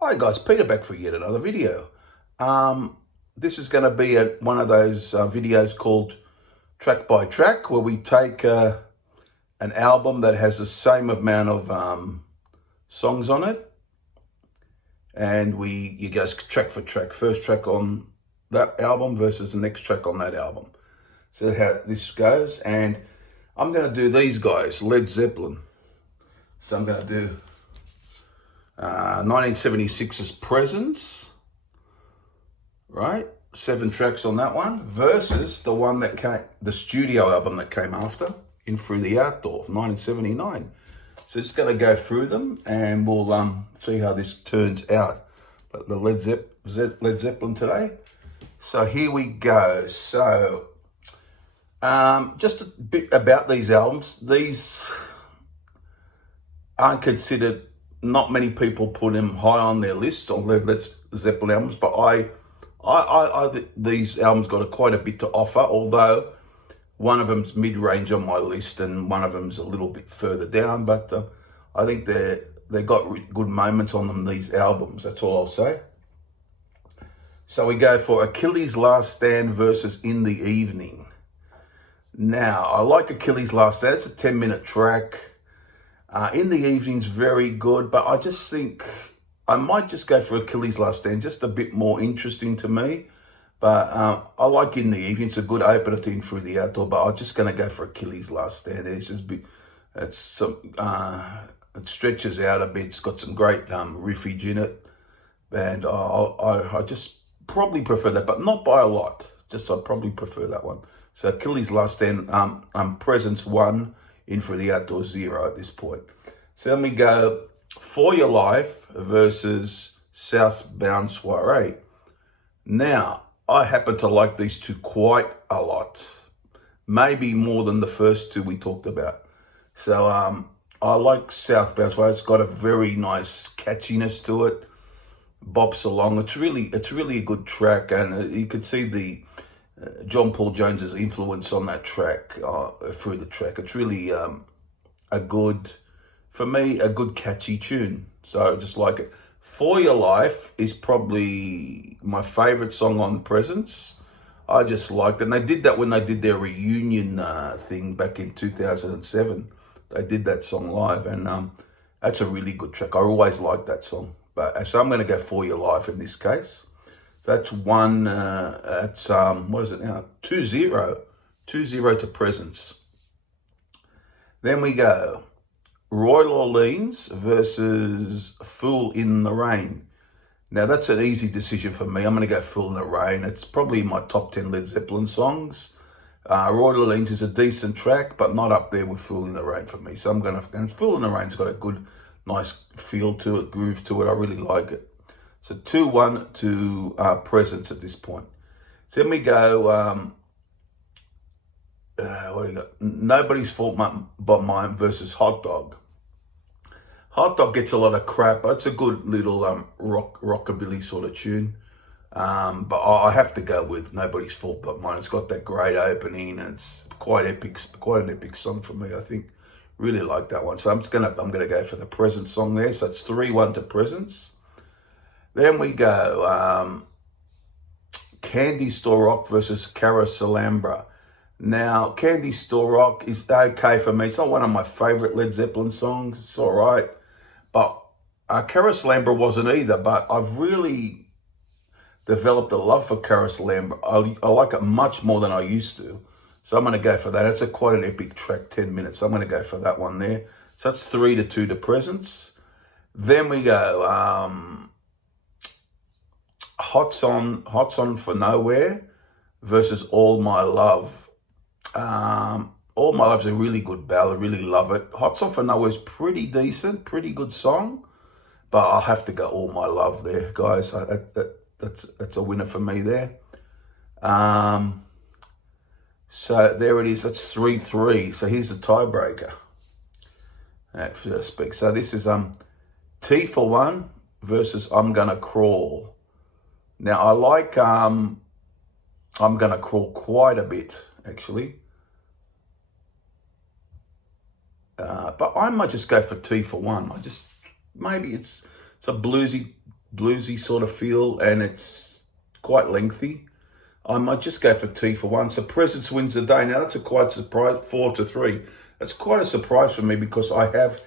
Hi guys, Peter back for yet another video. This is going to be one of those videos called track by track, where we take an album that has the same amount of songs on it, and you go track for track. First track on that album versus the next track on that album. So how this goes, and I'm going to do these guys, Led Zeppelin. So I'm going to do 1976's Presence, right? 7 tracks on that one versus the one that came, the studio album that came after, In Through the Outdoor, 1979. So just going to go through them and we'll see how this turns out. But the Led Zeppelin today. So here we go. So just a bit about these albums. These aren't considered, not many people put them high on their list on Led Zeppelin albums, but these albums got quite a bit to offer, although one of them's mid-range on my list and one of them's a little bit further down, but I think they got good moments on them, these albums, that's all I'll say. So we go for Achilles' Last Stand versus In the Evening. Now, I like Achilles' Last Stand. It's a 10-minute track. In the Evening's very good, but I just think I might just go for Achilles' Last Stand, just a bit more interesting to me. But I like In the Evening. It's a good opener to In Through the Outdoor, but I'm just going to go for Achilles' Last Stand. It stretches out a bit. It's got some great riffage in it, and I just probably prefer that, but not by a lot. Just I probably prefer that one. So Achilles' Last Stand, Presence 1, In Through the Outdoor 0 at this point. So let me go For Your Life versus Southbound Soiree. Now, I happen to like these two quite a lot, maybe more than the first two we talked about. So I like Southbound Soiree. It's got a very nice catchiness to it, bops along. It's really a good track, and you could see the John Paul Jones's influence on that track through the track. It's really for me, a good catchy tune. So I just like it. For Your Life is probably my favorite song on Presence. I just liked it. And they did that when they did their reunion thing back in 2007. They did that song live, and that's a really good track. I always liked that song. So I'm going to go For Your Life in this case. So that's one, what is it now? 2-0. 2-0 to Presence. Then we go Royal Orleans versus Fool in the Rain. Now that's an easy decision for me. I'm going to go Fool in the Rain. It's probably my top 10 Led Zeppelin songs. Royal Orleans is a decent track, but not up there with Fool in the Rain for me. So and Fool in the Rain's got a good, nice feel to it, groove to it. I really like it. So 2-1 to Presence at this point. So then we go, what do you got? Nobody's Fault But Mine versus Hot Dog. Hot Dog gets a lot of crap, but it's a good little rockabilly sort of tune. But I have to go with Nobody's Fault But Mine. It's got that great opening, and it's quite an epic song for me, I think. Really like that one. So I'm gonna go for the Presence song there. So it's 3-1 to Presence. Then we go Candy Store Rock versus Carouselambra. Now, Candy Store Rock is okay for me. It's not one of my favorite Led Zeppelin songs. It's all right. But Carouselambra wasn't either. But I've really developed a love for Carouselambra. I like it much more than I used to. So I'm going to go for that. It's quite an epic track, 10 minutes. So I'm going to go for that one there. So that's 3-2 to Presence. Then we go Hot Song for Nowhere versus All My Love. All My Love's a really good ballad. Really love it. Hot Song for Nowhere is pretty decent, pretty good song, but I'll have to go All My Love there, guys. That's a winner for me there. So there it is. That's 3-3. So here's the tiebreaker. So to speak. So this is T for One versus I'm Gonna Crawl. Now I like I'm Gonna Crawl quite a bit, actually. But I might just go for T for One. Maybe it's a bluesy bluesy sort of feel, and it's quite lengthy. I might just go for T for one. So Presence wins the day. Now that's a quite surprise, 4-3. That's quite a surprise for me because I have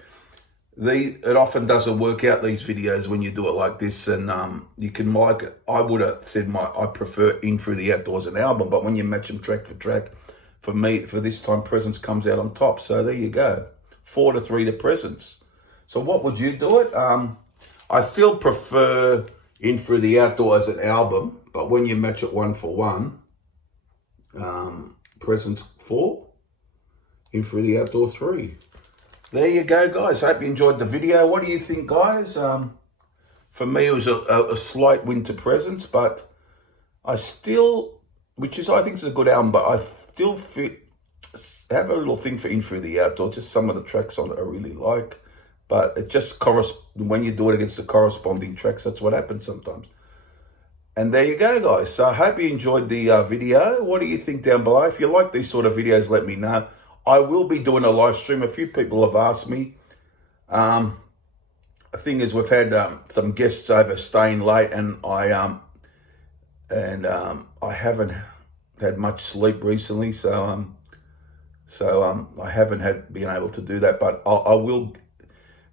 it often doesn't work out, these videos, when you do it like this, and you can like it. I would have said I prefer In Through the Outdoors an album, but when you match them track for track, for me, for this time, Presence comes out on top. So there you go, 4-3 to Presence. So what would you do it? I still prefer In Through the Outdoors as an album, but when you match it 1-for-1, Presence 4, In Through the Outdoor 3. There you go, guys. Hope you enjoyed the video. What do you think, guys? For me, it was a slight win to Presence, but I still, I think is a good album, but I still have a little thing for In Through the Outdoor. Just some of the tracks on it I really like, but it just when you do it against the corresponding tracks, that's what happens sometimes. And there you go, guys. So I hope you enjoyed the video. What do you think down below? If you like these sort of videos, let me know. I will be doing a live stream. A few people have asked me. The thing is, we've had some guests over staying late, and I haven't had much sleep recently, so I haven't been able to do that. But I will.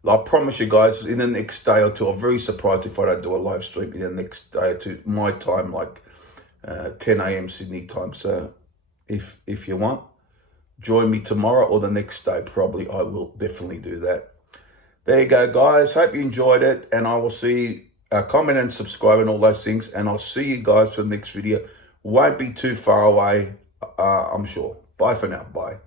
I promise you guys, in the next day or two, I'm very surprised if I don't do a live stream in the next day or two, my time, like 10 a.m. Sydney time. So if you want, join me tomorrow or the next day, probably. I will definitely do that. There you go, guys. Hope you enjoyed it, and I will see you. Comment and subscribe and all those things, and I'll see you guys for the next video. Won't be too far away, I'm sure. Bye for now. Bye.